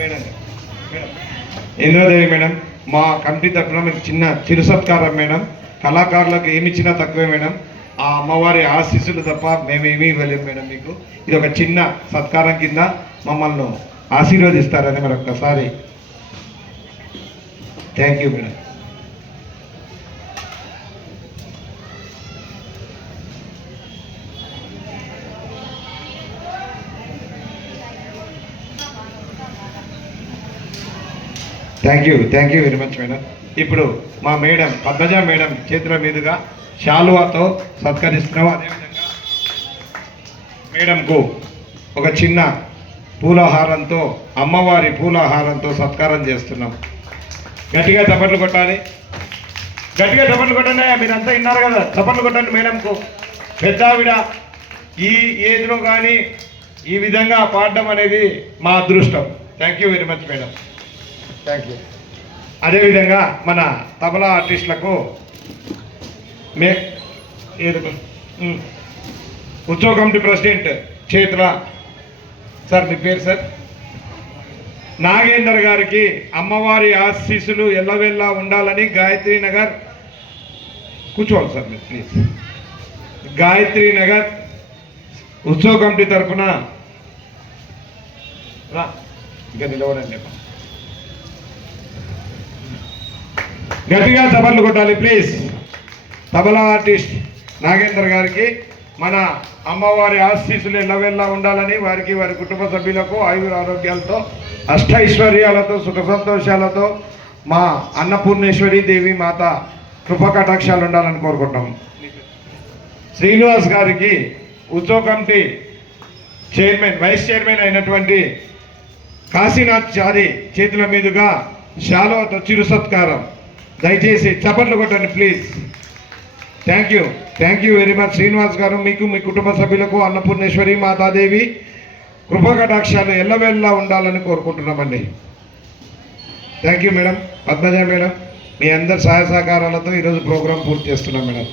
Madam Indradevi madam మా committee తరఫున మీకు చిన్న చిరు సత్కారం మేడం. కళాకారులకు ఏమి ఇచ్చినా తక్కువే మేడం. ఆ అమ్మవారి ఆశీస్సులు తప్ప మేమేమీ ఇవ్వలేము మేడం. మీకు ఇది ఒక చిన్న సత్కారం కింద మమ్మల్ని ఆశీర్వదిస్తారని మరొకసారి thank you madam. Thank you very much madam. ఇప్పుడు మా మేడం పద్మజ మేడం చేతుల మీదుగా శాలువాతో సత్కరిస్తున్నాం. అదేవిధంగా మేడంకు ఒక చిన్న పూలహారంతో అమ్మవారి పూలహారంతో సత్కారం చేస్తున్నాం. గట్టిగా చప్పట్లు కొట్టాలి, గట్టిగా చప్పట్లు కొట్టండి. మీరంతా విన్నారు కదా, చప్పట్లు కొట్టండి మేడంకు. పెద్ద ఆవిడ ఈ ఏజ్లో కానీ ఈ విధంగా పాడడం అనేది మా అదృష్టం. Thank you very much madam. Thank you. అదేవిధంగా మన తబలా ఆర్టిస్టులకు ఉత్సవ కమిటీ ప్రెసిడెంట్ చేతుల సార్, మీ పేరు సార్? నాగేందర్ గారికి అమ్మవారి ఆశీస్సులు ఎల్లవెల్లా ఉండాలని గాయత్రి నగర్ కూర్చోవాలి సార్ మీరు ప్లీజ్. గాయత్రి నగర్ ఉత్సవ కమిటీ తరఫున ఇంకా నిలవడండి. గట్టిగా చప్పట్లు కొట్టాలి ప్లీజ్. తబలా ఆర్టిస్ట్ నాగేందర్ గారికి మన అమ్మవారి ఆశీస్సులు ఎల్లవెల్లా ఉండాలని, వారికి వారి కుటుంబ సభ్యులకు ఆయుర ఆరోగ్యాలతో అష్టైశ్వర్యాలతో సుఖ సంతోషాలతో మా అన్నపూర్ణేశ్వరి దేవి మాత కృపకటాక్షాలు ఉండాలని కోరుకుంటాం. శ్రీనివాస్ గారికి ఉత్సవ కమిటీ వైస్ చైర్మన్ అయినటువంటి కాశీనాథ్ చారి చేతుల మీదుగా శాలువాతో చిరు సత్కారం. దయచేసి చప్పట్లు కొట్టండి please. Thank you very much Srinivas గారు. మీకు మీ కుటుంబ సభ్యులకు అన్నపూర్ణేశ్వరి మాతాదేవి కృపకటాక్షాలు ఎల్లవెల్లా ఉండాలని కోరుకుంటున్నామండి. Thank you madam. Padmaja madam, మీ అందరి సహాయ సహకారాలతో ఈరోజు ప్రోగ్రాం పూర్తి చేస్తున్నాం మేడం.